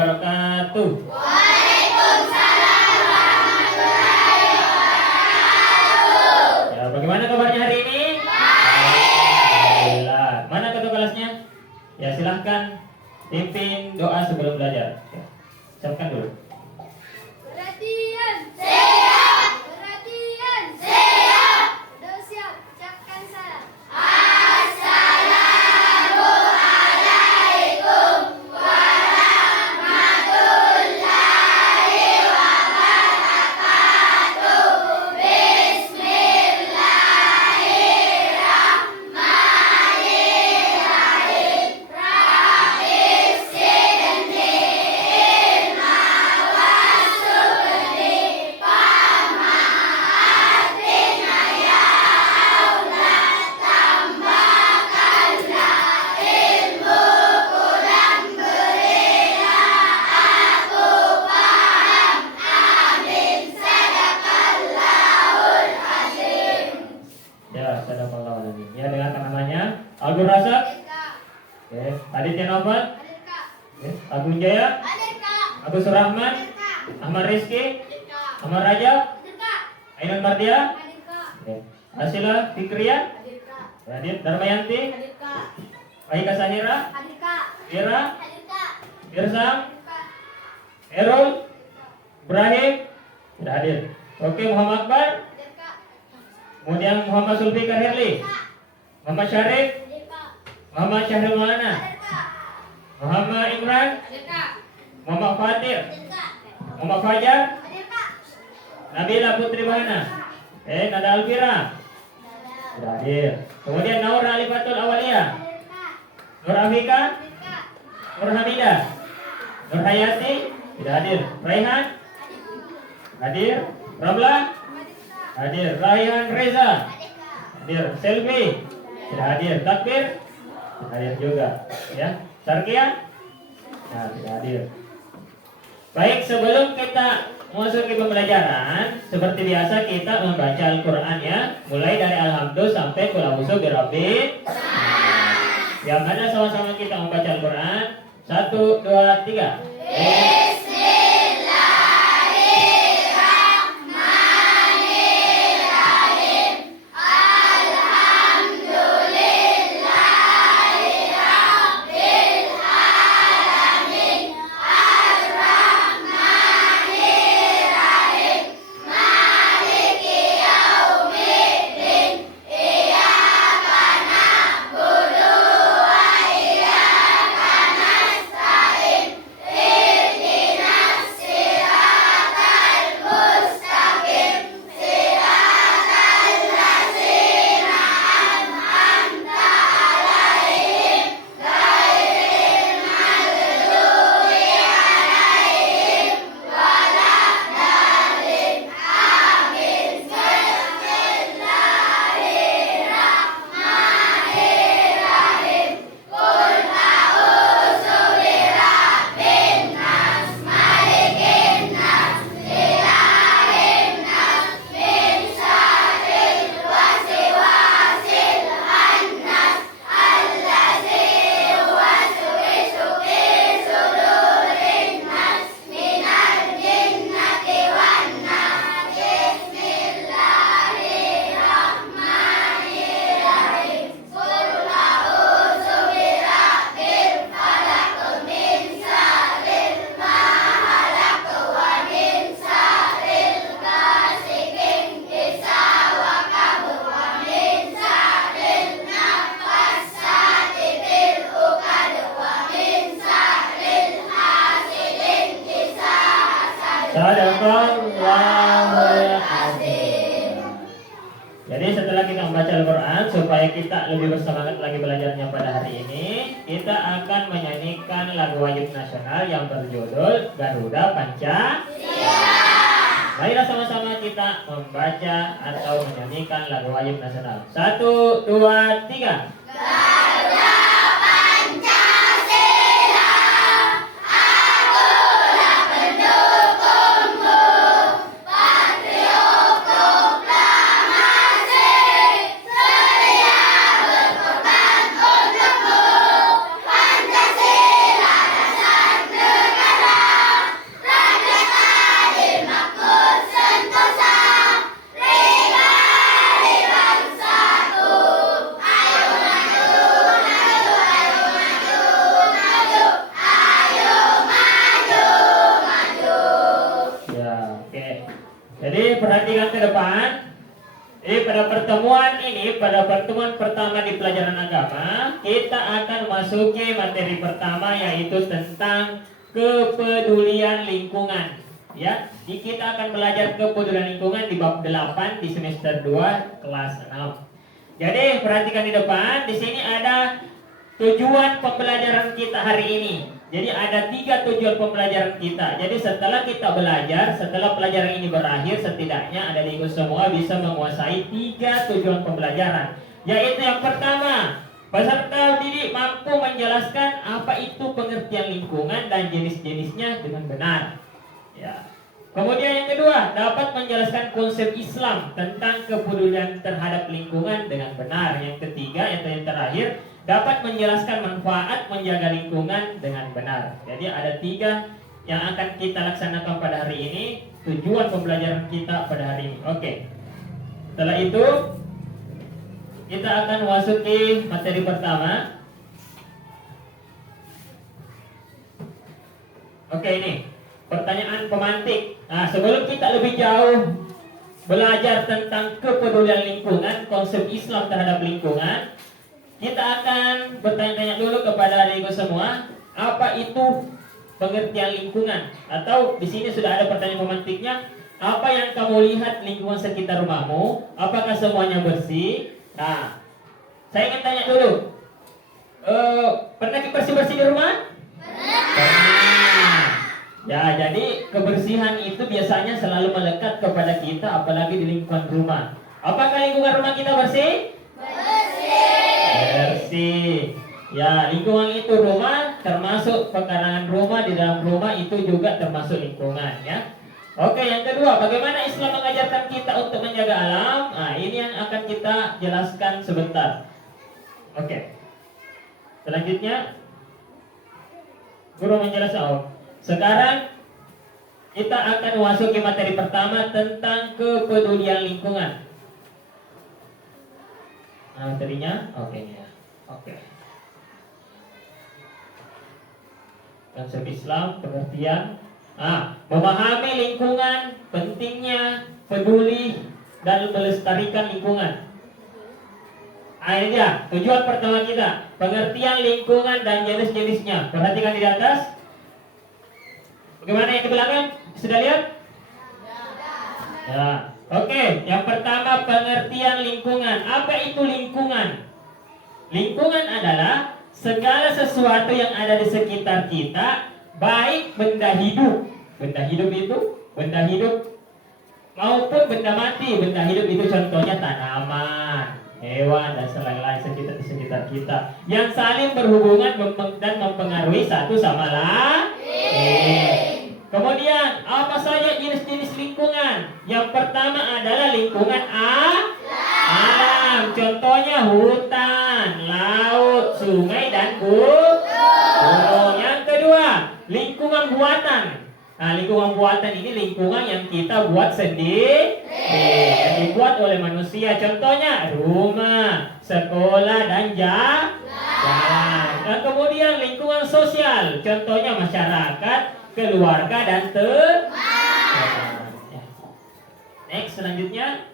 wabarakatuh. Waalaikumsalam warahmatullahi wabarakatuh. Ya, bagaimana kabarnya hari ini? Alhamdulillah. Mana ketua kelasnya? Ya, silahkan pimpin doa sebelum belajar. Ya, siapkan dulu. Perhatian, siap. Perhatian, siap. Udah siap, ucapkan salam. Assalamualaikum warahmatullahi wabarakatuh. Bismillahirrahmanirrahim. Rabbi sidni ilma warzuqni fahma atina ya Allah. Tambahkanlah ilmuku dan berilah aku paham. Amin. Sadaqallahul azim. Ya, sadaqallahu alazim. Ya, dengarkan namanya Abdul Razak. Oke, Aditya Novel. Hadir Kak. Oke, Agung Jaya, Hadir Kak. Agus Rahman, Hadir Kak. Ahmad Rizky, Hadir Kak. Ahmad Rajab, Hadir Kak. Ainun Mardia, Hadir Kak. oke, Asila Fikriya, Hadir Kak. Hadir Darmayanti, Hadir Kak. Mahika Sanira, Hadir Kak. Ira, Hadir Kak. Irsam, Hadir Kak. Erol, Ibrahim, sudah hadir. Oke, Muhammad Akbar, Hadir Kak. kemudian Muhammad Sulfikar Herli, Muhammad Syarif, Hadir Kak. Muhammad Syahrul Maulana, Hadir Kak. Muhammad Imran, Hadir Kak. Muhammad Fatir, Hadir Kak. Muhammad Fajar, Hadir Kak. Nabila Putri Bahana, Nada Alfira, sudah hadir. Kemudian Naur Alifatul Awalia, Hadir Kak. Nur Afika, Hadir Kak. Nur Hamidah, Nur Hayati, sudah hadir. Raihan, hadir. Ramla, Hadir Kak. hadir. Raihan Reza, Hadir Kak. hadir. Selvi, sudah hadir. Takbir, sudah hadir juga. Ya, Sarkia, nah, sudah hadir. Baik, sebelum kita memasuki pembelajaran, seperti biasa kita membaca Al-Quran ya, mulai dari Alhamdulillah sampai Qul a'udzu birabbil nas. Yang mana sama-sama kita membaca Al-Quran. 1, 2, 3. Bismillahirrahmanirrahim. Alhamdulillahirabbil alamin. Arrahmanirrahim. Maliki yaumiddin. Iyyaka na'budu wa iyyaka nasta'in. Ihdinas siratal mustaqim. Siratal ladzina an'amta 'alaihim ghairil maghdubi 'alaihim waladdallin. Amin. Bismillahirrahmanirrahim. Qul a'udzu birabbin nas, malikin nas, ilahin nas, min syarril waswasil khannas, allazi yuwaswisu fi sudurin nas, minal jinnati wan nas. Bismillahirrahmanirrahim. Qul a'udzu birabbil falaq, min syarril ma khalaq, wa min syarril ghasiqin idza waqab, wa min syarril nafassati fil 'uqad, wa min syarril hasidin idza hasad. Sadaqallahul azim. Jadi setelah kita membaca Al-Quran, supaya kita lebih bersemangat lagi belajarnya pada hari ini, kita akan menyanyikan lagu wajib nasional yang berjudul Garuda Pancasila. Marilah sama-sama kita membaca atau menyanyikan lagu wajib nasional. 1, 2, 3. Garuda Pancasila, akulah pendukungmu. Patriot proklamasi, sedia berkorban untukmu. Pancasila dasar negara, Jadi perhatikan ke depan. Pada pertemuan pertama di pelajaran agama, kita akan masuki materi pertama yaitu tentang kepedulian lingkungan. Ya, kita akan belajar kepedulian lingkungan di bab 8 di semester 2 kelas 6. Jadi perhatikan di depan, di sini ada tujuan pembelajaran kita hari ini. Jadi ada 3 tujuan pembelajaran kita. Jadi setelah kita belajar, setelah pelajaran ini berakhir, setidaknya ada di semua bisa menguasai 3 tujuan pembelajaran. Yaitu yang pertama, peserta didik mampu menjelaskan apa itu pengertian lingkungan dan jenis-jenisnya dengan benar. Ya. Kemudian yang kedua, dapat menjelaskan konsep Islam tentang kepedulian terhadap lingkungan dengan benar. Yang ketiga, yang terakhir, dapat menjelaskan manfaat menjaga lingkungan dengan benar. Jadi ada 3 yang akan kita laksanakan pada hari ini, tujuan pembelajaran kita pada hari ini. Oke. Setelah itu kita akan memasuki materi pertama. Oke, ini pertanyaan pemantik. Nah, sebelum kita lebih jauh belajar tentang kepedulian lingkungan, konsep Islam terhadap lingkungan, kita akan bertanya-tanya dulu kepada adik-adik semua, apa itu pengertian lingkungan? Atau di sini sudah ada pertanyaan pemantiknya, apa yang kamu lihat lingkungan sekitar rumahmu? Apakah semuanya bersih? Nah, saya ingin tanya dulu, pernah bersih-bersih di rumah? Pernah. Ya, jadi kebersihan itu biasanya selalu melekat kepada kita, apalagi di lingkungan rumah. Apakah lingkungan rumah kita bersih? Bersih. Ya, lingkungan itu rumah, termasuk pekarangan rumah, di dalam rumah itu juga termasuk lingkungan, ya. Oke, yang kedua, bagaimana Islam mengajarkan kita untuk menjaga alam? Nah, ini yang akan kita jelaskan sebentar. Oke. Selanjutnya, guru menjelaskan. Sekarang kita akan memasuki materi pertama tentang kepedulian lingkungan. Nah, materinya, oke ya. Oke. Konsep Islam, pengertian. Memahami lingkungan, pentingnya peduli dan melestarikan lingkungan. Ini dia tujuan pertama kita, pengertian lingkungan dan jenis-jenisnya. Perhatikan di atas. Bagaimana yang di belakang? Sudah lihat? Ya. Oke, yang pertama pengertian lingkungan. Apa itu lingkungan? Lingkungan adalah segala sesuatu yang ada di sekitar kita, baik benda hidup. Benda hidup itu benda hidup maupun benda mati. Benda hidup itu contohnya tanaman, hewan dan lain-lain di sekitar kita yang saling berhubungan dan mempengaruhi satu sama lain. Kemudian apa saja jenis-jenis lingkungan? Yang pertama adalah lingkungan alam. Contohnya hutan, laut, sungai dan gunung. Yang kedua, lingkungan buatan. Nah, lingkungan buatan ini lingkungan yang kita buat sendiri, yang dibuat oleh manusia. Contohnya rumah, sekolah dan jalan. Dan kemudian lingkungan sosial. Contohnya masyarakat, keluarga dan teman. Next, selanjutnya.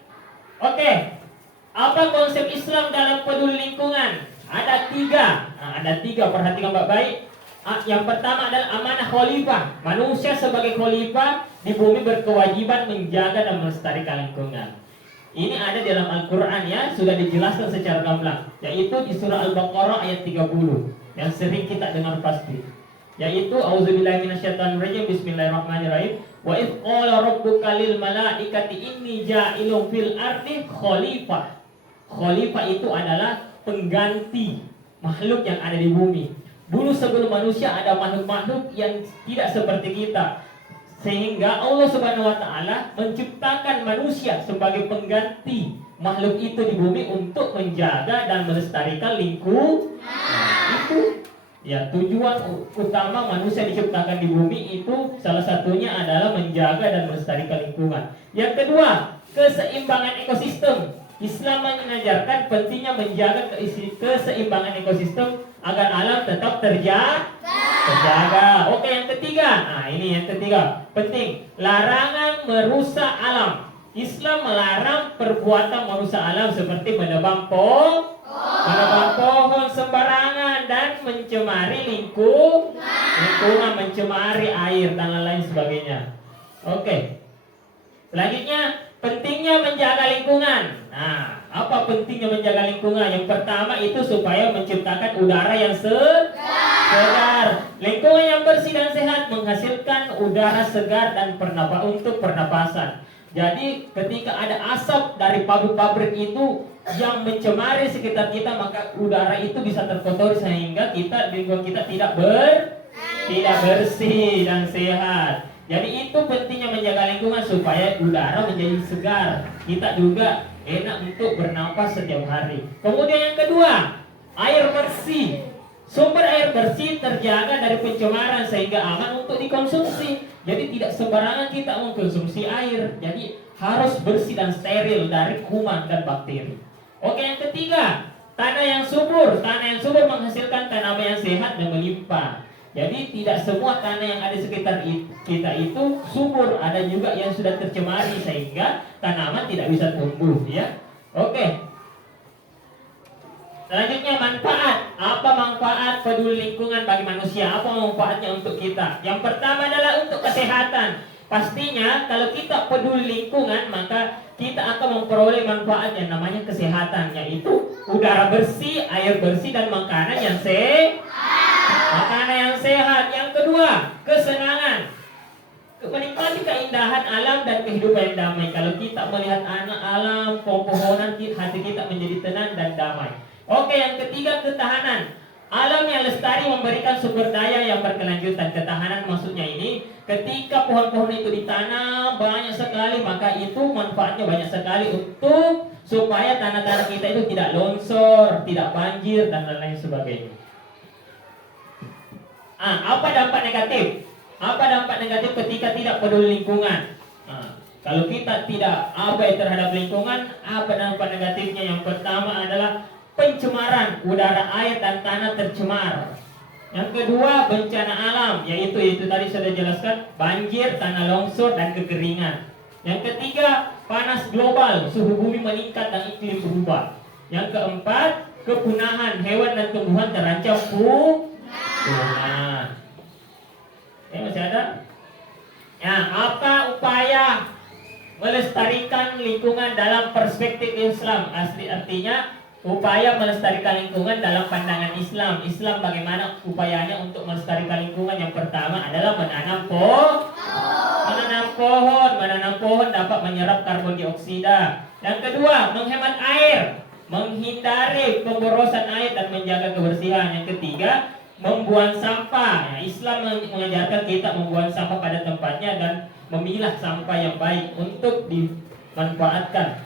Oke. Apa konsep Islam dalam peduli lingkungan? Ada 3. Ada 3, perhatikan baik-baik. Yang pertama adalah amanah khalifah. Manusia sebagai khalifah di bumi berkewajiban menjaga dan melestarikan lingkungan. Ini ada dalam Al-Quran, ya, sudah dijelaskan secara gamblang, yaitu di surah Al-Baqarah ayat 30 yang sering kita dengar pasti, yaitu auzubillahi minasyaitonirrajim, bismillahirrahmanirrahim. Wa idz qala rabbuka lil malaikati inni ja'ilun fil ardi khalifah. Khalifah itu adalah pengganti makhluk yang ada di bumi. Dulu sebelum manusia ada makhluk-makhluk yang tidak seperti kita, sehingga Allah Subhanahu wa taala menciptakan manusia sebagai pengganti makhluk itu di bumi untuk menjaga dan melestarikan lingkungan. Itu ya, tujuan utama manusia diciptakan di bumi itu salah satunya adalah menjaga dan melestarikan lingkungan. Yang kedua, keseimbangan ekosistem. Islam mengajarkan pentingnya menjaga keseimbangan ekosistem agar alam tetap terjaga. Oke, yang ketiga. Nah, ini yang ketiga. Penting. Larangan merusak alam. Islam melarang perbuatan merusak alam seperti menebang pohon sembarangan dan mencemari lingkungan, mencemari air dan lain sebagainya. Oke. Selanjutnya, pentingnya menjaga lingkungan. Nah, apa pentingnya menjaga lingkungan? Yang pertama itu supaya menciptakan udara yang segar. Lingkungan yang bersih dan sehat menghasilkan udara segar dan untuk pernapasan. Jadi ketika ada asap dari pabrik-pabrik itu yang mencemari sekitar kita, maka udara itu bisa terkotori sehingga lingkungan kita tidak bersih dan sehat. Jadi itu pentingnya menjaga lingkungan supaya udara menjadi segar. Kita juga enak untuk bernapas setiap hari. Kemudian yang kedua, air bersih. Sumber air bersih terjaga dari pencemaran sehingga aman untuk dikonsumsi. Jadi tidak sembarangan kita mengkonsumsi air. Jadi harus bersih dan steril dari kuman dan bakteri. Oke, yang ketiga, tanah yang subur. Tanah yang subur menghasilkan tanaman yang sehat dan melimpah. Jadi tidak semua tanah yang ada di sekitar kita itu subur, ada juga yang sudah tercemari sehingga tanaman tidak bisa tumbuh, ya. Oke. Selanjutnya manfaat. Apa manfaat peduli lingkungan bagi manusia? Apa manfaatnya untuk kita? Yang pertama adalah untuk kesehatan. Pastinya kalau kita peduli lingkungan, maka kita akan memperoleh manfaat yang namanya kesehatan, yaitu udara bersih, air bersih, dan makanan yang sehat. Yang kedua, kesenangan. Menikmati keindahan alam dan kehidupan yang damai. Kalau kita melihat alam, pepohonan, hati kita menjadi tenang dan damai. Oke, yang ketiga, ketahanan. Alam yang lestari memberikan sumber daya yang berkelanjutan. Ketahanan maksudnya ini, ketika pohon-pohon itu ditanam banyak sekali, maka itu manfaatnya banyak sekali untuk supaya tanah-tanah kita itu tidak longsor, tidak banjir, dan lain-lain sebagainya. Apa dampak negatif? Apa dampak negatif ketika tidak peduli lingkungan? Kalau kita tidak abai terhadap lingkungan, apa dampak negatifnya? Yang pertama adalah pencemaran, udara, air, dan tanah tercemar. Yang kedua, bencana alam, yaitu tadi sudah jelaskan, banjir, tanah longsor, dan kekeringan. Yang ketiga, panas global, suhu bumi meningkat dan iklim berubah. Yang keempat, kepunahan, hewan dan tumbuhan terancam punah. Masih ada? Ya, apa upaya melestarikan lingkungan dalam perspektif Islam? Artinya upaya melestarikan lingkungan dalam pandangan Islam. Islam bagaimana upayanya untuk melestarikan lingkungan? Yang pertama adalah menanam pohon dapat menyerap karbon dioksida. Yang kedua, menghemat air, menghindari pemborosan air dan menjaga kebersihan. Yang ketiga, membuang sampah. Islam mengajarkan kita membuang sampah pada tempatnya dan memilah sampah yang baik untuk dimanfaatkan.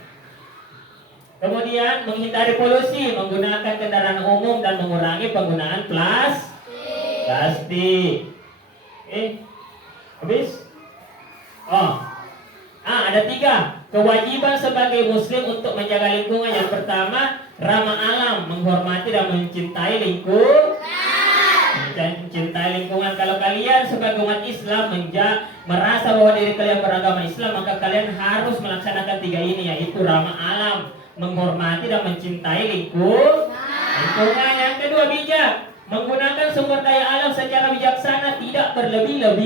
Kemudian menghindari polusi, menggunakan kendaraan umum dan mengurangi penggunaan plastik. Habis? Ada 3 kewajiban sebagai muslim untuk menjaga lingkungan. Yang pertama, ramah alam, menghormati dan mencintai lingkungan. Kalau kalian sebagai umat Islam merasa bahwa diri kalian beragama Islam, maka kalian harus melaksanakan 3 ini, yaitu ramah alam, menghormati dan mencintai lingkungan. Yang kedua, bijak, menggunakan sumber daya alam secara bijaksana, tidak berlebihan.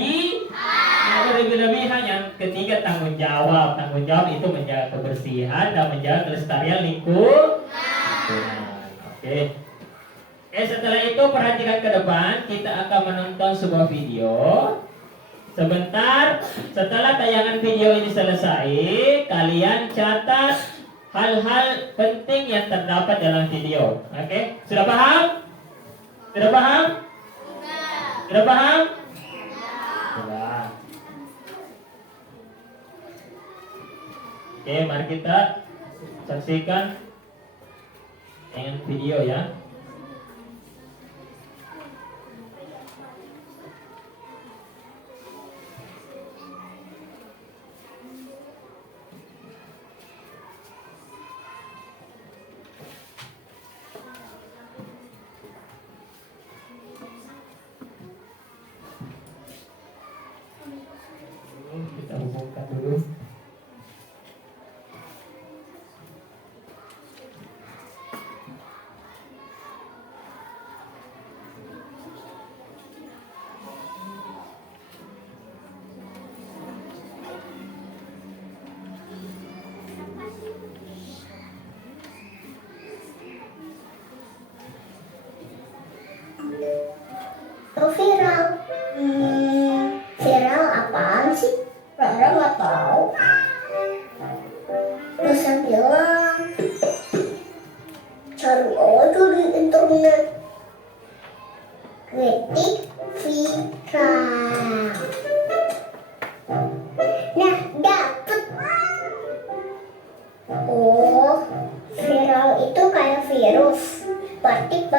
Yang ketiga, tanggung jawab itu menjaga kebersihan dan menjaga kelestarian lingkungan. Oke. Setelah itu perhatikan ke depan, kita akan menonton sebuah video. Sebentar, setelah tayangan video ini selesai, kalian catat hal-hal penting yang terdapat dalam video. Oke? Sudah paham? Sudah paham? Sudah paham? Sudah. Oke, mari kita saksikan tayangan video ya.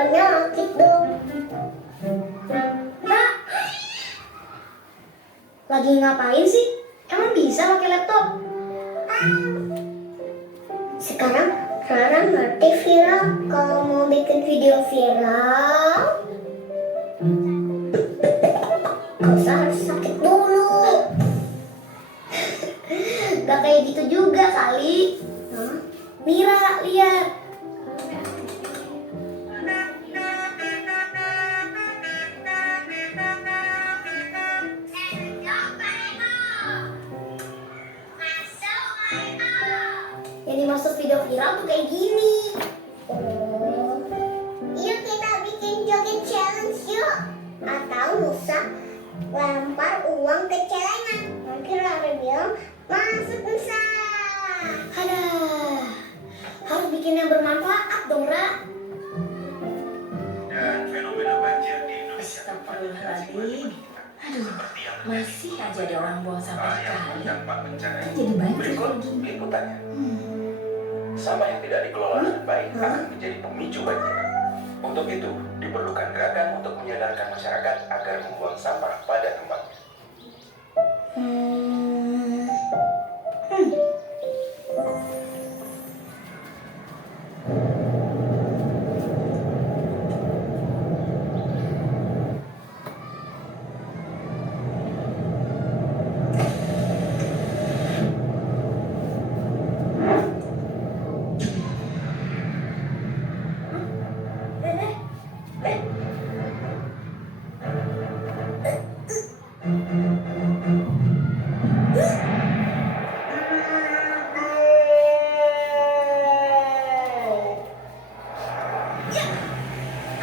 penyakit dong. Nah, lagi ngapain sih? Emang bisa pakai laptop? Sekarang Rara ngerti viral. Kalau mau bikin video viral, usah harus sakit dulu. Gak kayak gitu juga kali. Hah? Mira, lihat. Yang dimaksud video viral tuh kayak gini. Oh, yuk kita bikin joget challenge yuk. Atau lusa lempar uang ke celengan. Nanti Rara bilang masuk lusa. Ada. Harus bikin yang bermanfaat dong, Ra. Dan fenomena banjir di Indonesia Astagfirullahaladzim. Aduh, masih aja ada orang buang sampah di kali. dampak bencana. Jadi banjir Berikut kayak gini. liputannya. Sampah yang tidak dikelola dengan baik akan menjadi pemicu banjir. Untuk itu, diperlukan gerakan untuk menyadarkan masyarakat agar membuang sampah pada tempatnya.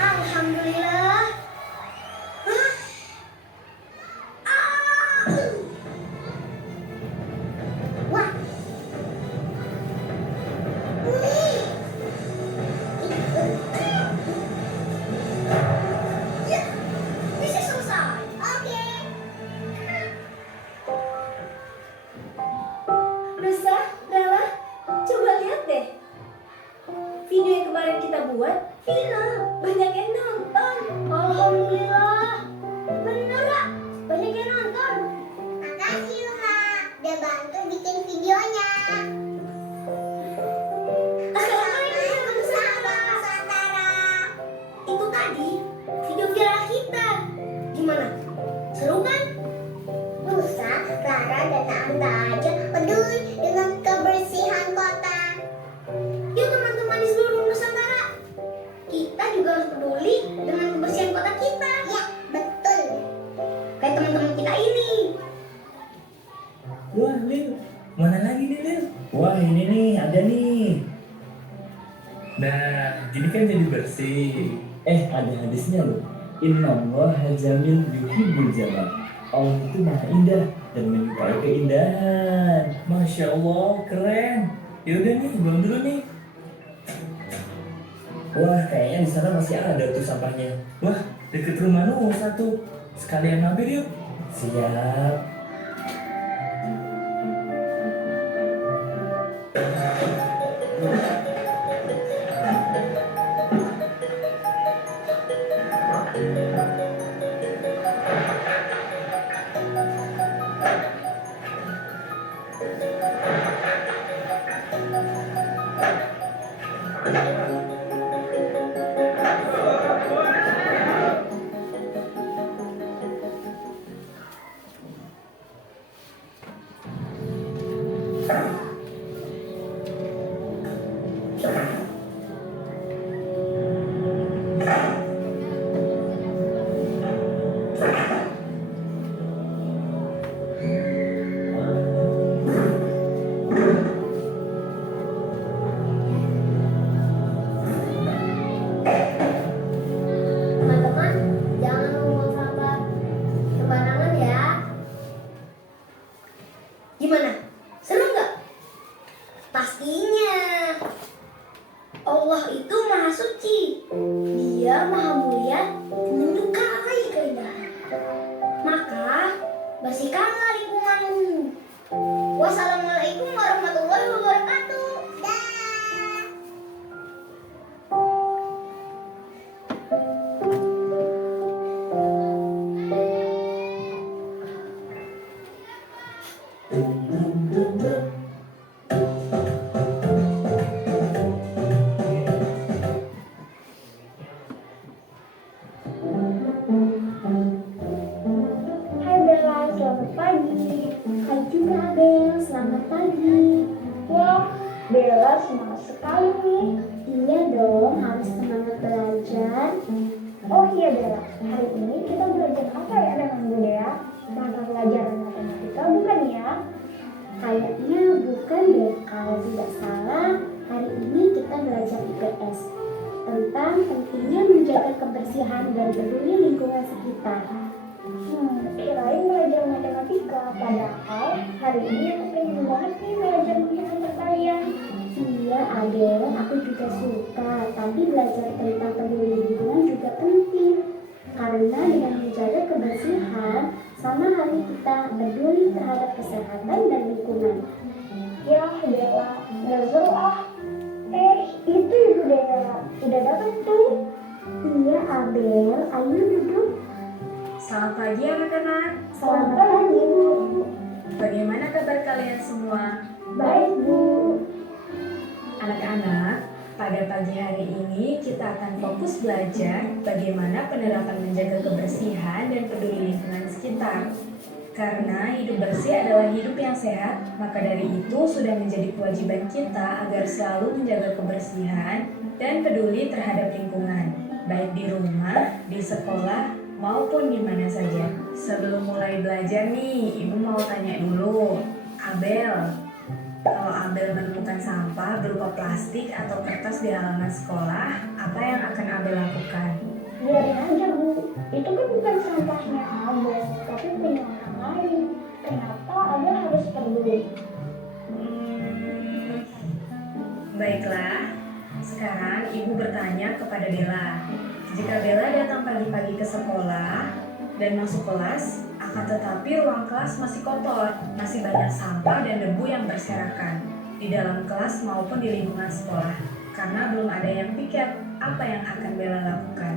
Alhamdulillah. Hah? Wah. Ya, bisa selesai. Oke. Nusa, Rala, coba lihat deh. Video yang kemarin kita buat viral, banyak yang nonton. Alhamdulillah. Bener, Ra. Banyak yang nonton. Makasih, Ra. Udah bantu bikin videonya. Assalamualaikum, Nusantara. Itu tadi video viral kita. Gimana? Seru kan? Nusa, Rara, dan Anda aja peduli dengan kebersihan kota. Yuk teman-teman di seluruh Nusantara, kita juga harus peduli dengan kebersihan kota kita. Ya, betul. Kayak teman-teman kita ini. Wah, Lil. Mana lagi nih, Lil? Wah, ini nih, ada nih. Nah, gini kan jadi bersih. Ada hadisnya loh. Innallaha jamil yuhibbul jamal. Allah itu maha indah dan menyukai keindahan. Masya Allah, keren. Yaudah nih, buang dulu nih. Wah, kayaknya di sana masih ada tuh sampahnya. Wah, deket rumah lu satu. Sekalian mampir yuk. Siap. Teman-teman, jangan membuang sampah sembarangan ya. Gimana? Seru nggak? Pastinya. Allah itu maha suci. Dia maha mulia dan menyukai keindahan. Maka bersihkanlah lingkunganmu. Wassalamualaikum warahmatullahi wabarakatuh. Dah. lagi. Wah, Bella semangat sekali nih. Iya dong, harus semangat belajar. Oh iya Bella, hari ini kita belajar apa ya dengan Bu Dea? Mata pelajaran matematika bukan ya? Kayaknya bukan deh, kalau tidak salah hari ini kita belajar IPS tentang pentingnya menjaga kebersihan dan peduli lingkungan sekitar. Kirain belajar matematika, padahal hari ini aku pengen banget nih belajar sama kalian. Iya Adel, aku juga suka, tapi belajar tentang peduli lingkungan juga penting. Karena dengan menjaga kebersihan, sama halnya kita peduli terhadap kesehatan dan lingkungan. Ya Bella, nggak seru ah. Itu Ibu Dea, udah datang tuh. Iya Abel, ayo duduk. Selamat pagi anak-anak. Selamat pagi Bu. Bagaimana kabar kalian semua? Baik Bu. Anak-anak, pada pagi hari ini kita akan fokus belajar bagaimana penerapan menjaga kebersihan dan peduli lingkungan sekitar. Karena hidup bersih adalah hidup yang sehat, maka dari itu sudah menjadi kewajiban kita agar selalu menjaga kebersihan dan peduli terhadap lingkungan, baik di rumah, di sekolah, maupun di mana saja. Sebelum mulai belajar nih, Ibu mau tanya dulu, Abel, kalau Abel menemukan sampah berupa plastik atau kertas di halaman sekolah, apa yang akan Abel lakukan? Biarin aja Bu, itu kan bukan sampahnya Abel, tapi punya orang lain. Kenapa Abel harus peduli? Baiklah, sekarang Ibu bertanya kepada Bella. Jika Bella datang pagi-pagi ke sekolah dan masuk kelas, akan tetapi ruang kelas masih kotor, masih banyak sampah dan debu yang berserakan di dalam kelas maupun di lingkungan sekolah. Karena belum ada yang piket, apa yang akan Bella lakukan?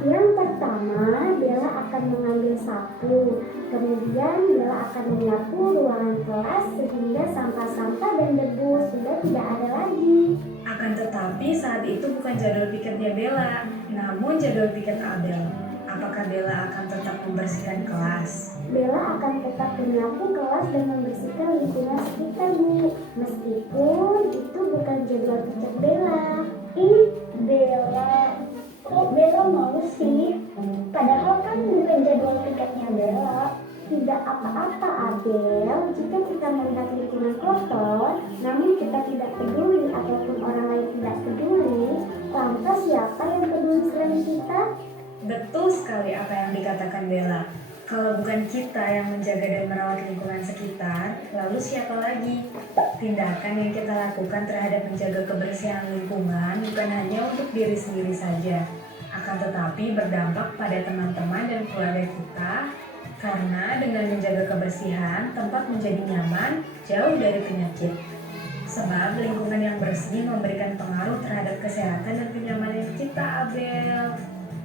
Yang pertama, Bella akan mengambil sapu. Kemudian Bella akan menyapu ruangan kelas sehingga sampah-sampah dan debu sudah tidak ada lagi. Akan tetapi saat itu bukan jadwal piketnya Bella, namun jadwal piket Abel. Apakah Bella akan tetap membersihkan kelas? Bella akan tetap menyapu kelas dan membersihkan lingkungan sekitar Bu. Meskipun itu bukan jadwal piket Bella. Bella, kok Bella mau sih? Padahal kan bukan jadwal piketnya Bella. Tidak apa-apa Abel, jika kita melihat lingkungan kotor, namun kita tidak peduli ataupun orang lain tidak peduli, lantas siapa yang peduli selain kita? Betul sekali apa yang dikatakan Bella. Kalau bukan kita yang menjaga dan merawat lingkungan sekitar, lalu siapa lagi? Tindakan yang kita lakukan terhadap menjaga kebersihan lingkungan bukan hanya untuk diri sendiri saja, akan tetapi berdampak pada teman-teman dan keluarga kita. Karena dengan menjaga kebersihan, tempat menjadi nyaman, jauh dari penyakit. Sebab lingkungan yang bersih memberikan pengaruh terhadap kesehatan dan kenyamanan kita, Abel.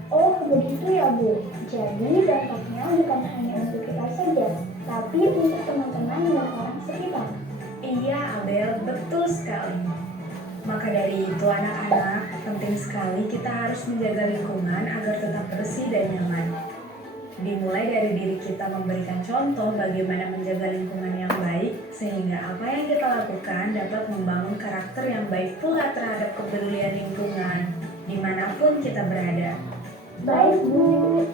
Oh begitu ya Bu, jadi dampaknya bukan hanya untuk kita saja, tapi untuk teman-teman dan orang sekitar. Iya, Abel, betul sekali. Maka dari itu anak-anak, penting sekali kita harus menjaga lingkungan agar tetap bersih dan nyaman. Dimulai dari diri kita memberikan contoh bagaimana menjaga lingkungan yang baik, sehingga apa yang kita lakukan dapat membangun karakter yang baik pula terhadap kepedulian lingkungan, dimanapun kita berada. Baik Bu.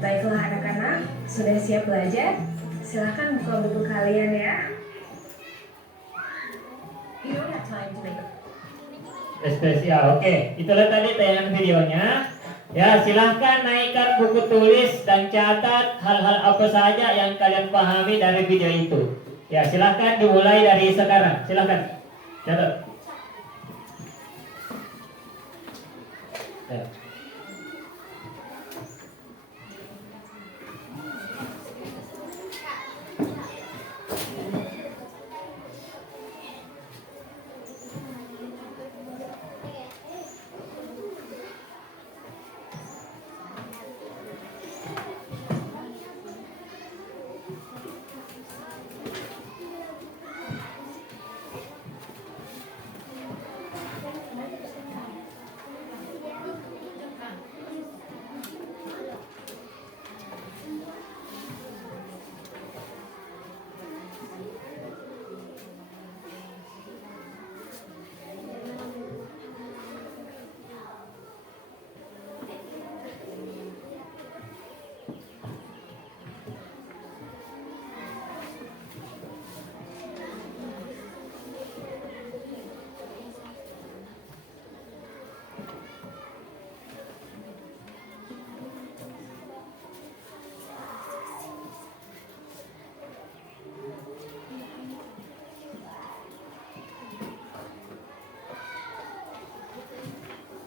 Baiklah anak-anak, sudah siap belajar? Silahkan buka buku kalian ya. Spesial, oke. Itulah tadi tayangan videonya. Ya, silahkan naikkan buku tulis dan catat hal-hal apa saja yang kalian pahami dari video itu. Ya, silahkan dimulai dari sekarang. Silahkan catat. Ya.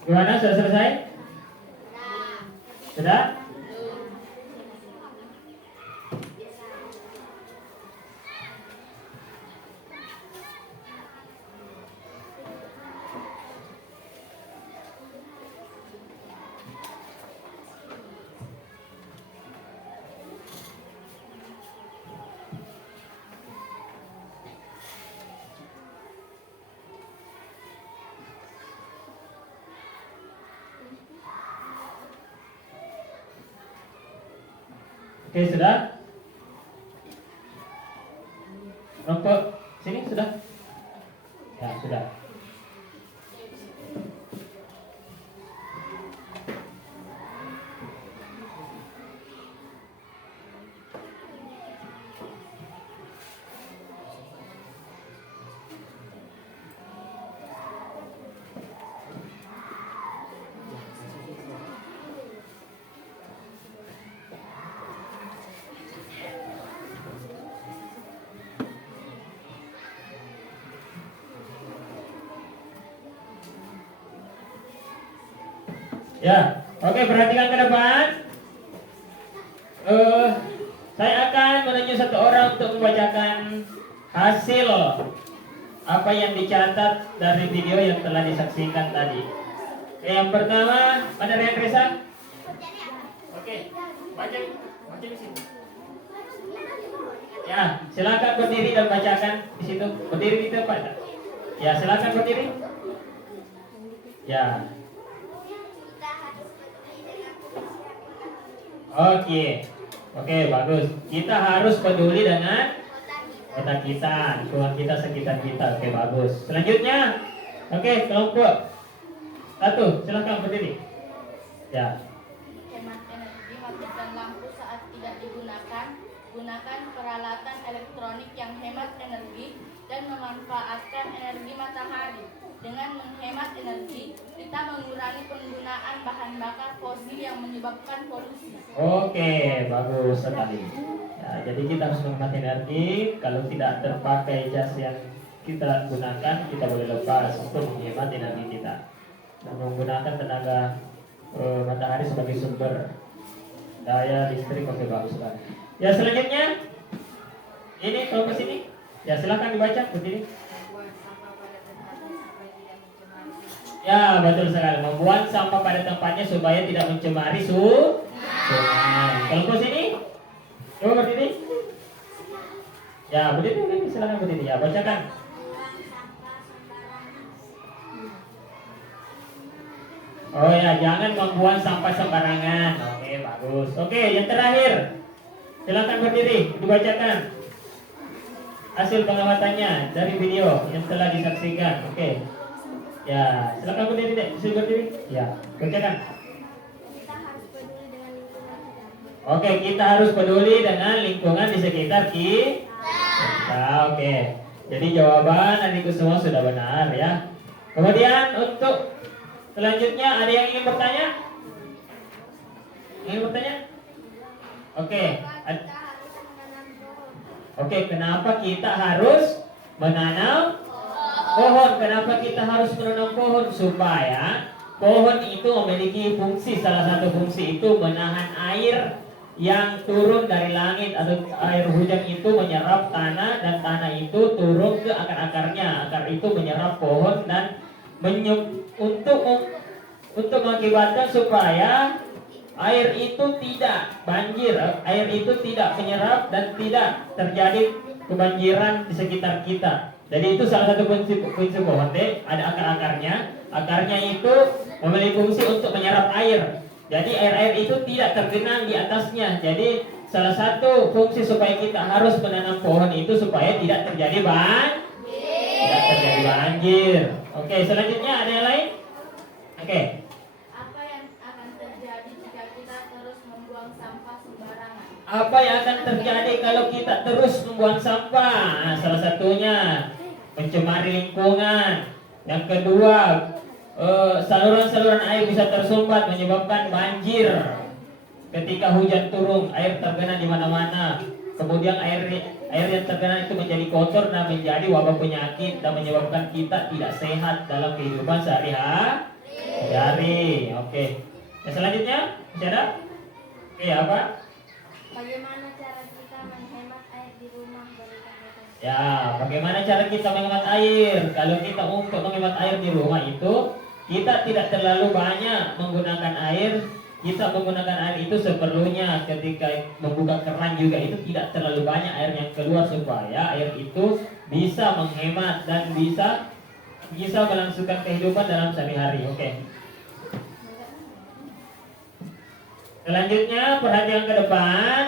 Gimana, sudah selesai? Sudah? Oke, sudah? Kelompok sini sudah? Ya, sudah. Ya, oke, perhatikan ke depan. Saya akan menunjuk satu orang untuk membacakan hasil apa yang dicatat dari video yang telah disaksikan tadi. Oke, yang pertama, mana Rian Reza? Oke, baca di sini. Ya, silakan berdiri dan bacakan di situ. Berdiri di tempat. Ya, silakan berdiri. Ya. Oke, bagus. Kita harus peduli dengan kota kita, lingkungan kita, sekitar kita. Oke, bagus. Selanjutnya, oke, kelompok 1, silakan berdiri. Ya. Hemat energi, matikan lampu saat tidak digunakan. Gunakan peralatan elektronik yang hemat energi dan memanfaatkan energi matahari. Dengan menghemat energi, kita mengurangi penggunaan bahan bakar fosil yang menyebabkan polusi. Oke, bagus sekali. Ya, jadi kita harus menghemat energi. Kalau tidak terpakai jas yang kita gunakan, kita boleh lepas untuk menghemat energi kita dan menggunakan tenaga matahari sebagai sumber daya listrik. Oke, bagus sekali. Ya, selanjutnya ini kelompok sini. Ya, silakan dibaca berdiri. Ya, betul sekali. Membuang sampah pada tempatnya supaya tidak mencemari sungai. Kelompok sini, coba berdiri. Ya, berdiri, silakan berdiri. Ya, bacakan. Oh ya, jangan membuang sampah sembarangan. Oke, bagus. Oke, yang terakhir, silakan berdiri, dibacakan hasil pengawatannya dari video yang telah disaksikan. Oke. Ya, silakan berdiri deh, bisa berdiri. Ya, bacakan. Oke, kita harus peduli dengan lingkungan di sekitar kita. Oke. Jadi jawaban adikku semua sudah benar ya. Kemudian untuk selanjutnya ada yang ingin bertanya? Ingin bertanya? Oke. Oke, kenapa kita harus menanam pohon? Kenapa kita harus menanam pohon? Supaya pohon itu memiliki fungsi, salah satu fungsi itu menahan air yang turun dari langit atau air hujan itu menyerap tanah dan tanah itu turun ke akar-akarnya. Akar itu menyerap pohon dan untuk mengakibatkan supaya air itu tidak banjir, air itu tidak menyerap dan tidak terjadi kebanjiran di sekitar kita. Jadi itu salah satu fungsi pohon deh, ada akar-akarnya. Akarnya itu memiliki fungsi untuk menyerap air. Jadi air-air itu tidak tergenang di atasnya. Jadi salah satu fungsi supaya kita harus menanam pohon itu supaya tidak terjadi banjir. Oke, selanjutnya ada yang lain? Oke. Apa yang akan terjadi jika kita terus membuang sampah sembarangan? Apa yang akan terjadi kalau kita terus membuang sampah? Nah, salah satunya mencemari lingkungan. Yang kedua, saluran-saluran air bisa tersumbat menyebabkan banjir. Ketika hujan turun, air tergenang di mana-mana. Kemudian air yang tergenang itu menjadi kotor dan menjadi wabah penyakit dan menyebabkan kita tidak sehat dalam kehidupan sehari-hari. Jari. Oke. Yang selanjutnya masih ada? Oke, apa? Bagaimana cara kita menghemat air di rumah? Ya, bagaimana cara kita menghemat air? Kalau kita untuk menghemat air di rumah itu, kita tidak terlalu banyak menggunakan air. Kita menggunakan air itu seperlunya. Ketika membuka keran juga itu tidak terlalu banyak air yang keluar, supaya air itu bisa menghemat dan bisa melangsungkan kehidupan dalam sehari-hari. Oke. Selanjutnya, perhatian ke depan.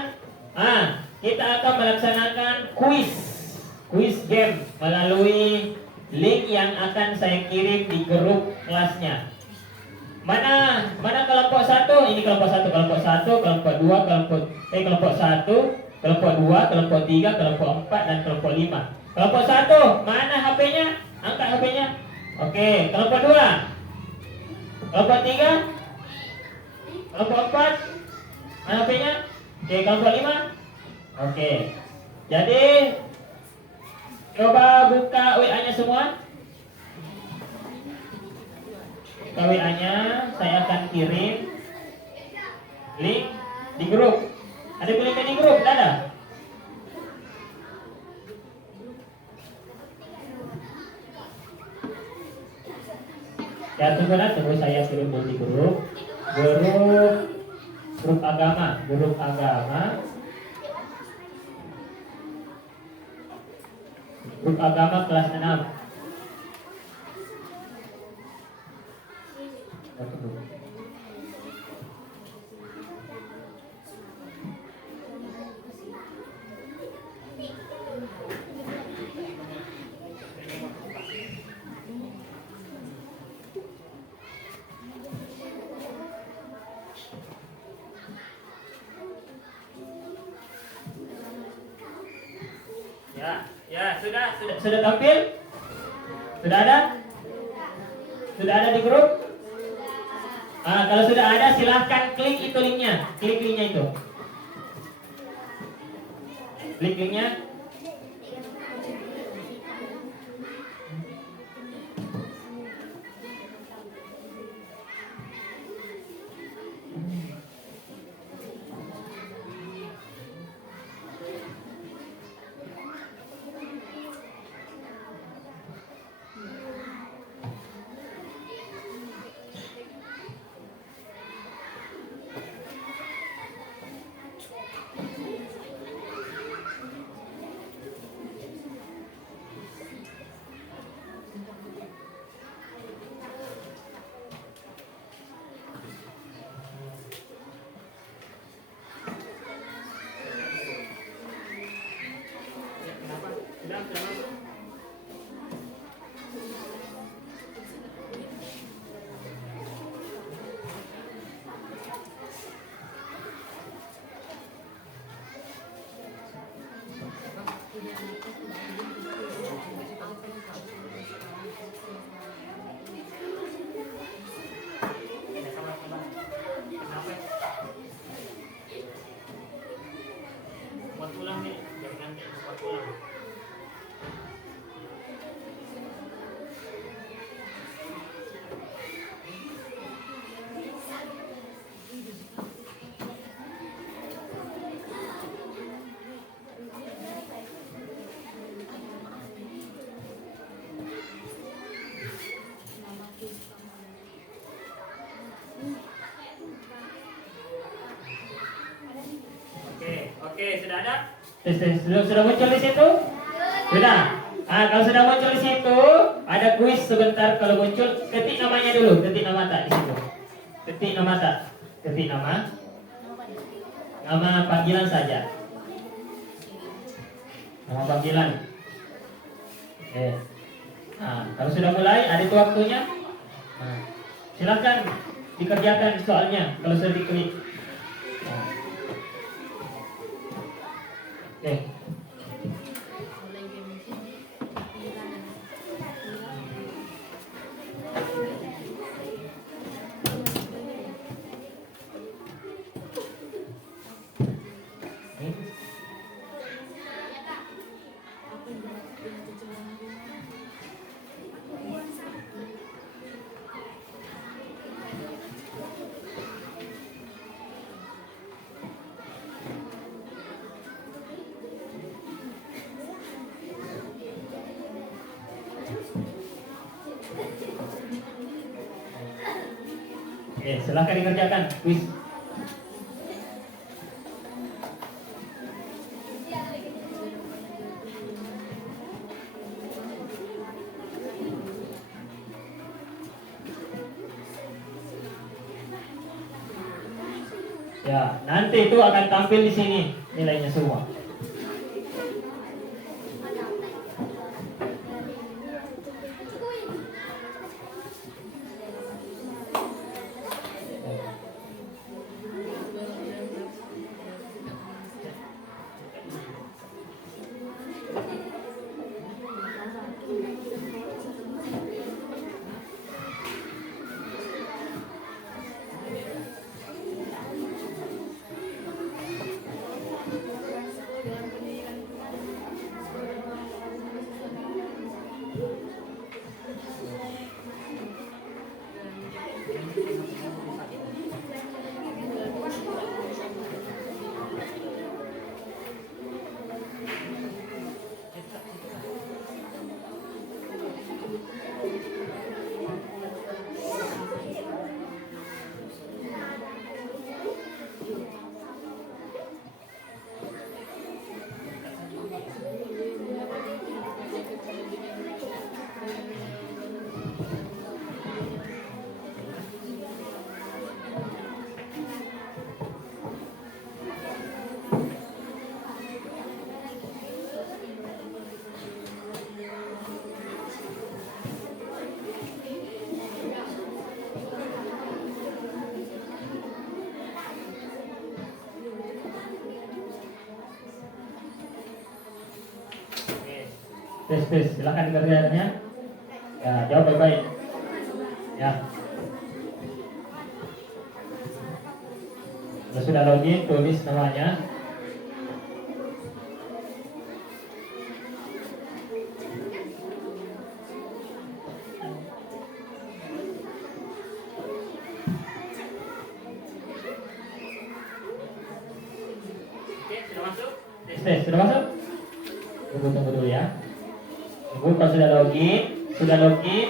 Kita akan melaksanakan quiz game melalui link yang akan saya kirim di grup kelasnya. Mana kelompok 1? Ini kelompok 1, kelompok 1, kelompok 2, kelompok 1, kelompok 2, kelompok 3, kelompok 4 dan kelompok 5. Kelompok 1, mana HP-nya? Angkat HP-nya. Oke, kelompok 2. Kelompok 3. Kelompok 4. Mana HP-nya? Oke, kelompok 5. Oke. Jadi coba buka WA-nya semua. Buka WA-nya, saya akan kirim link di grup. Ada linknya di grup, tidak ada? Ya, tunggu saya kirim di grup agama, grup agama kelas 6. Ya, sudah tampil? Sudah ada? Sudah ada di grup? Kalau sudah ada, silahkan klik itu linknya. Klik linknya itu. Klik linknya. Oke, sudah ada? Sudah muncul di situ? Sudah. Kalau sudah muncul di situ, ada kuis sebentar. Kalau muncul, ketik namanya dulu. Ketik nama tak di situ. Ketik nama tak. Ketik nama. Nama panggilan saja. Nama panggilan. Oke. Kalau sudah mulai, ada itu waktunya. Silakan dikerjakan soalnya. Kalau sudah diklik. Oke. Oke, silahkan dikerjakan kuis. Ya, nanti itu akan tampil di sini nilainya semua. Tes, silakan dikerjakannya. Ya, jawab baik-baik. Ya. Kalau sudah login, tulis namanya. Oke, sudah masuk? Tes, sudah masuk? Tunggu dulu ya. Tunggu, kalau sudah login,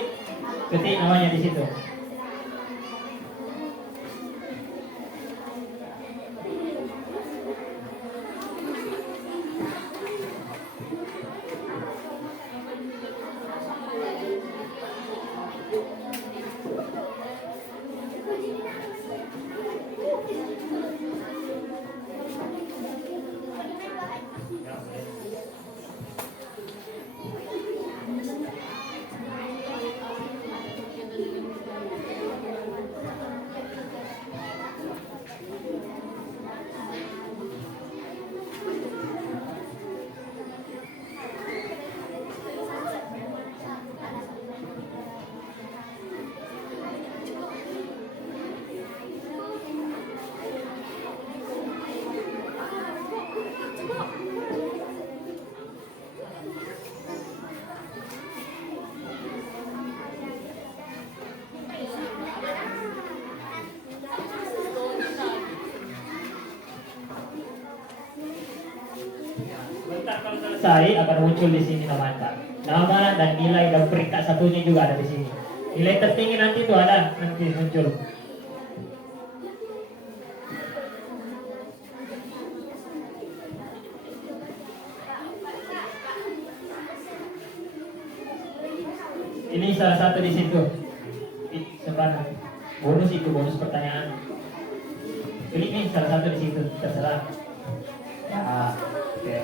ketik namanya di situ. Sebentar, kalau selesai akan muncul di sini nama Anda. Nama dan nilai dan peringkat satunya juga ada di sini. Nilai tertinggi nanti itu ada nanti muncul. Ini salah satu di situ. Sebenarnya bonus itu bonus pertanyaan. Klik ini salah satu di situ, terserah. Ya, oke.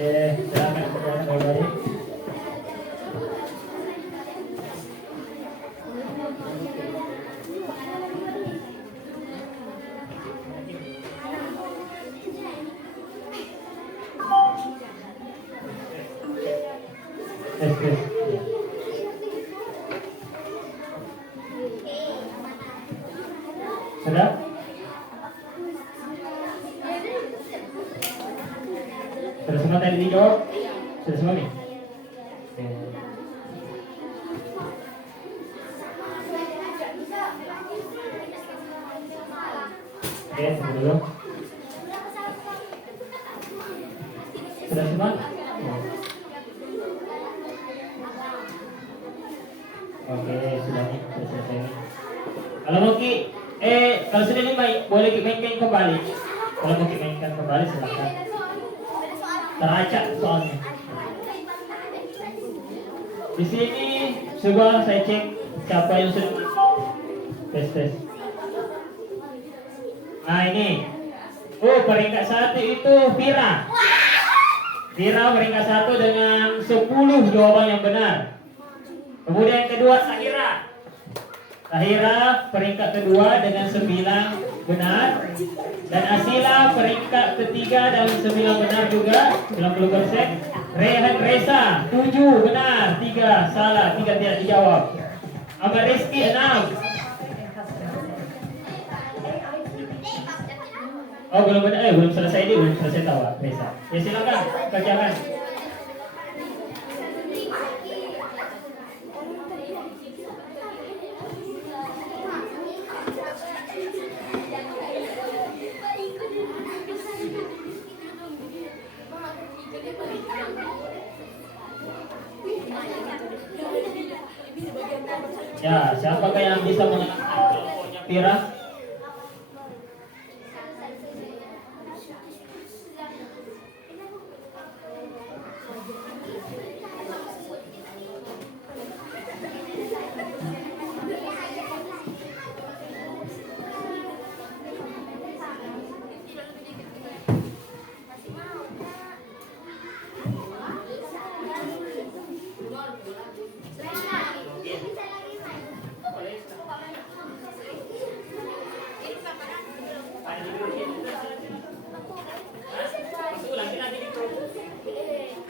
Oke, silakan kerjakan baik-baik. Tes. Sudah? Sudah semua tadi dijawab? Sudah semua nih? Oke. Oke, tunggu dulu. Sudah semua? Oke, sudah nih, sudah selesai nih. Kalau mau Ki, kalau sudah nih boleh Ki mainkan kembali. Kalau mau Ki mainkan kembali silakan. Teracak soalnya. Di sini coba saya cek siapa yang sudah tes. Nah ini, peringkat 1 itu Vira. Vira peringkat 1 dengan 10 jawaban yang benar. Kemudian yang kedua Sahira. Sahira peringkat kedua dengan 9 benar. Dan Asila peringkat ketiga dengan 9 benar juga, 90%. Rehan Reza 7 benar, 3 salah, 3 tidak dijawab. Ahmad Rizky 6. Oh belum benar, belum selesai ini, belum selesai tahu Reza. Ya silakan bacakan. Ya, siapakah yang bisa mengalahkan kelompoknya Vira?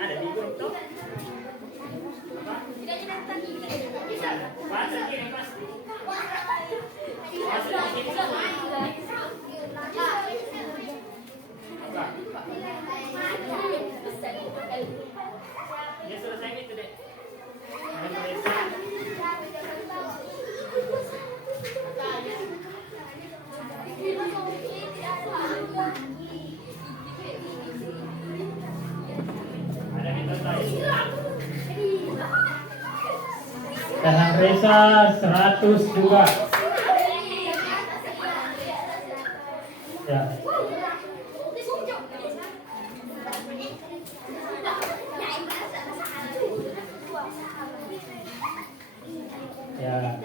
Ada di grup tuh. Bahasa kiri pasti. Bahasa kiri sama. Ya selesai itu deh. Dan Reza 100 juga. Ya. Ya.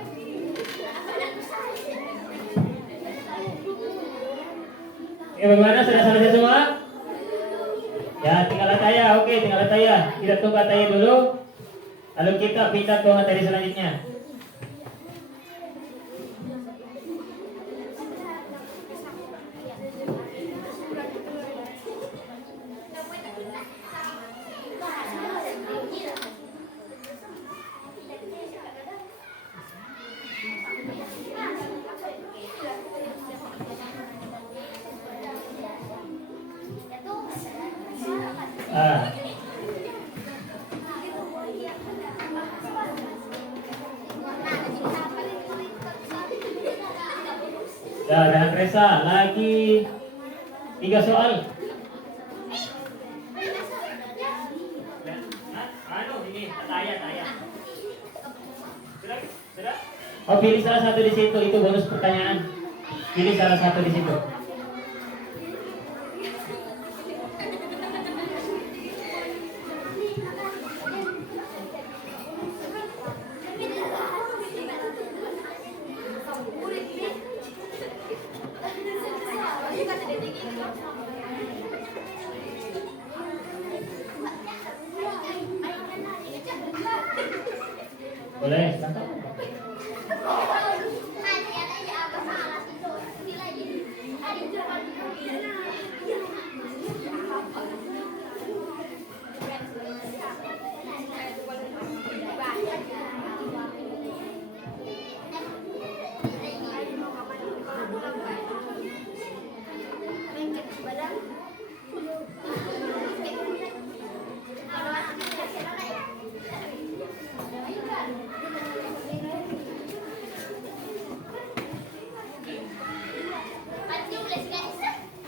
Bagaimana, sudah selesai semua? Ya, tinggal Ataya. Oke, tinggal Ataya. Kita tunggu Ataya dulu. Lalu kita pindah ke materi selanjutnya. Ya, dan Reza lagi 3 soal. Ini Ataya. Sudah? Oh, pilih salah satu di situ, itu bonus pertanyaan. Pilih salah satu di situ. Boleh, tangkap.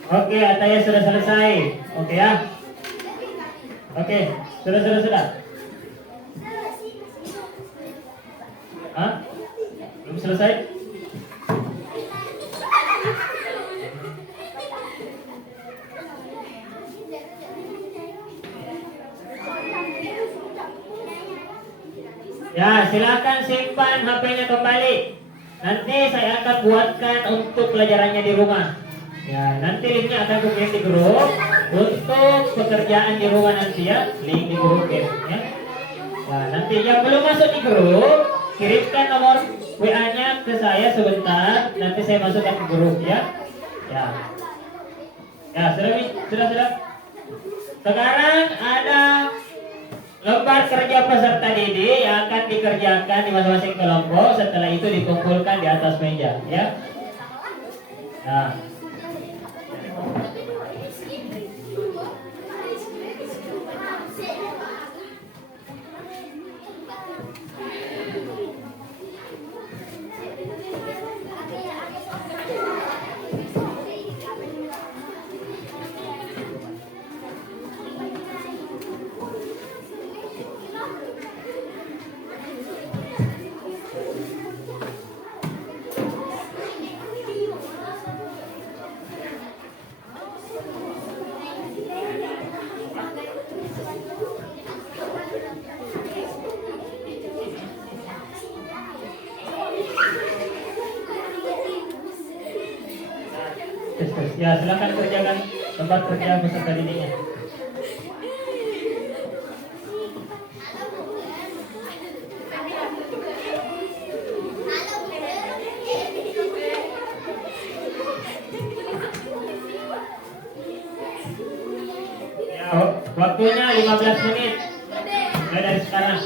Oke, Ataya sudah selesai. Oke ya. Oke, sudah. Hah? Belum selesai? Ya, silakan simpan HP-nya kembali. Nanti saya akan buatkan untuk pelajarannya di rumah. Ya, nanti linknya akan aku kirim di grup untuk pekerjaan di rumah nanti ya. Link di grup ya. Nah, nanti yang belum masuk di grup, kirimkan nomor WA-nya ke saya sebentar. Nanti saya masukkan ke grup ya. Ya. Ya, sudah. Sekarang ada lembar kerja peserta didik yang akan dikerjakan di masing-masing kelompok. Setelah itu dikumpulkan di atas meja, ya. Nah. Ya, silakan kerjakan tempat kerja peserta didiknya. Ya, waktunya 15 menit. Mulai dari sekarang.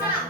Nah,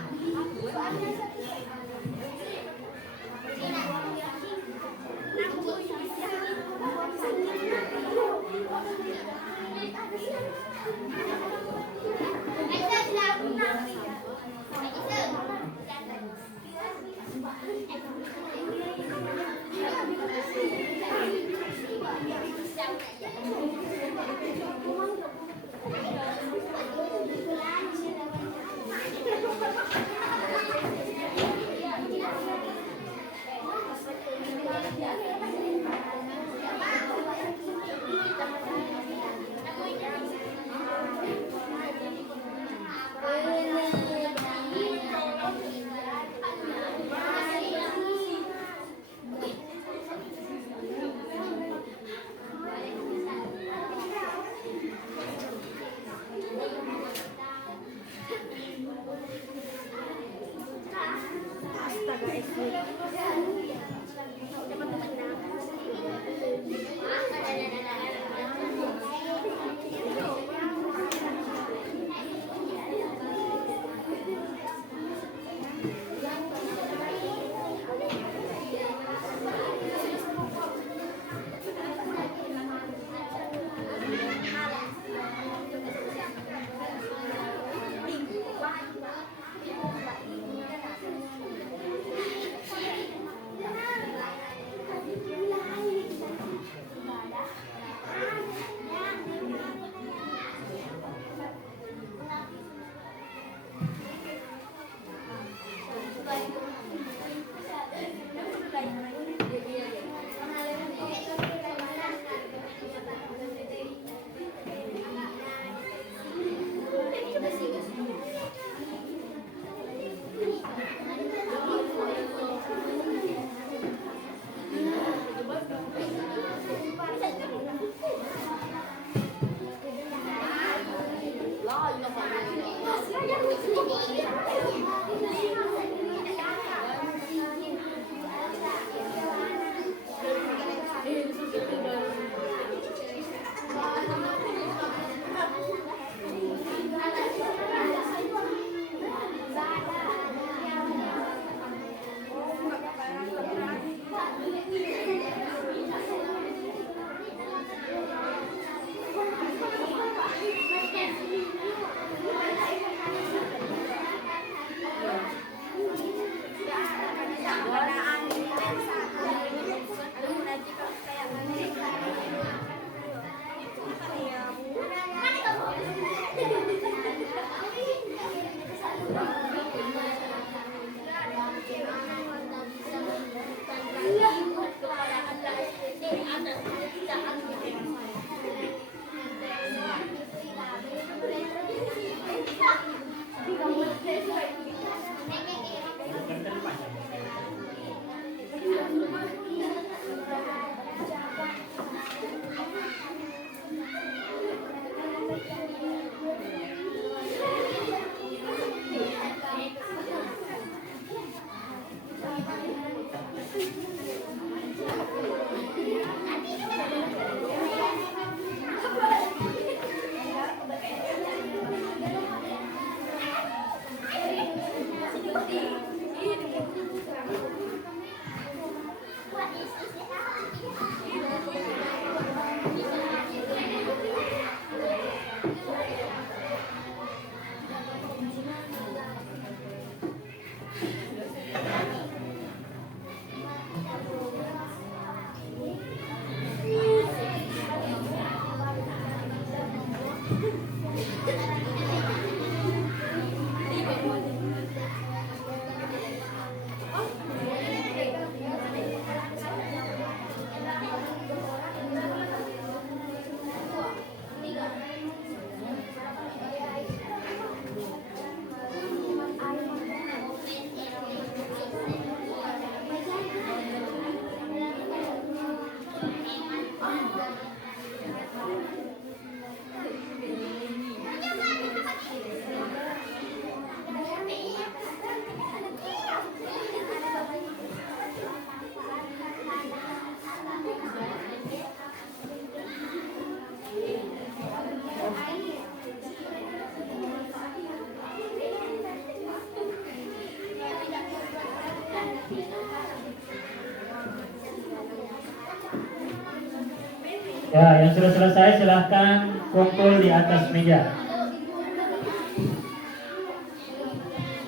Ya, yang sudah selesai silahkan kumpul di atas meja.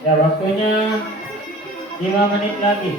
Ya, waktunya 5 menit lagi.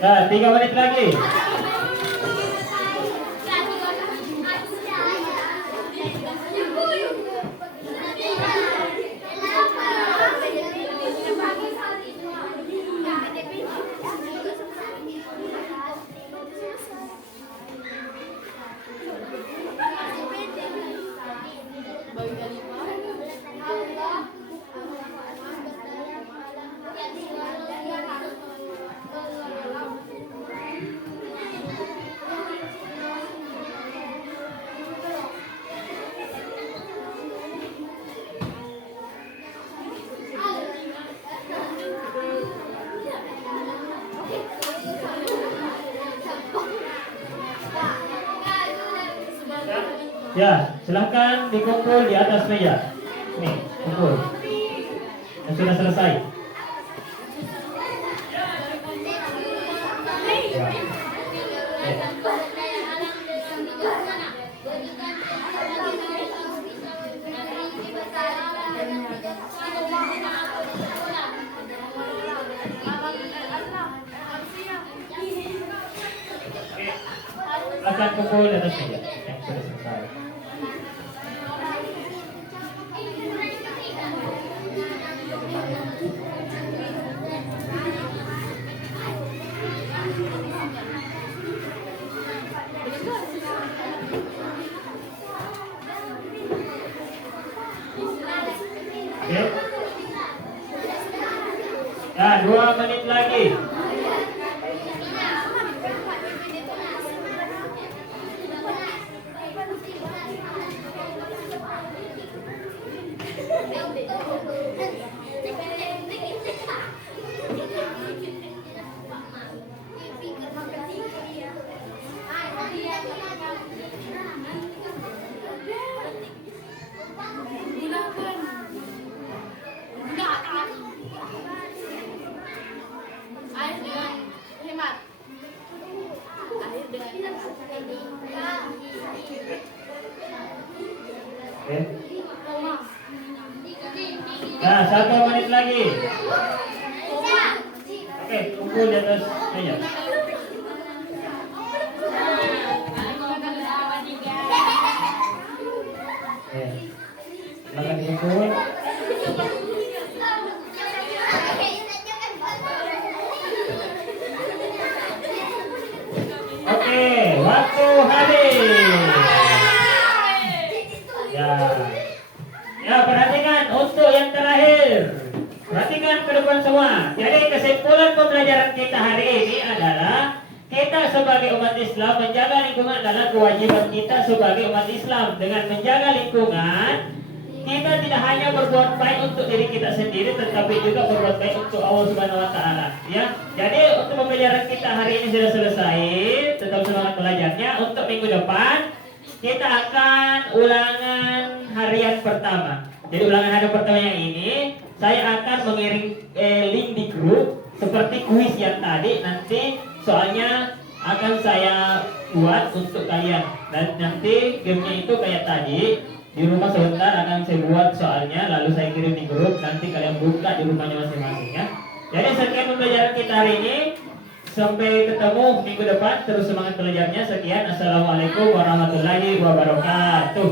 Ya, 3 menit lagi. Ya, silahkan dikumpul di atas meja. Nih, kumpul. Yang sudah selesai. Ya. Silahkan kumpul di atas meja yang sudah selesai. Oke. Ya, 2 menit lagi. Air dengan hemat. Air dengan Oke. Nah, 1 menit lagi. Oke, kumpul di atas meja. Oke. Silakan dikumpul. Oke, waktu habis. Ya. Ya, perhatikan untuk yang terakhir. Perhatikan ke depan semua. Jadi kesimpulan pembelajaran kita hari ini adalah kita sebagai umat Islam menjaga lingkungan adalah kewajiban kita sebagai umat Islam. Dengan menjaga lingkungan, kita tidak hanya berbuat baik untuk diri kita sendiri, tetapi juga berbuat baik untuk Allah Subhanahu Wa Taala. Ya, jadi untuk pembelajaran kita hari ini sudah selesai. Tetap semangat belajarnya. Untuk minggu depan kita akan ulangan harian pertama. Jadi ulangan hari pertama yang ini saya akan mengirim link di grup seperti kuis yang tadi. Nanti soalnya akan saya buat untuk kalian dan nanti gamenya itu kayak tadi. Di rumah sebentar akan saya buat soalnya, lalu saya kirim di grup, nanti kalian buka di rumahnya masing-masing ya. Jadi sekian pembelajaran kita hari ini. Sampai ketemu minggu depan, terus semangat belajarnya. Sekian, assalamualaikum warahmatullahi wabarakatuh.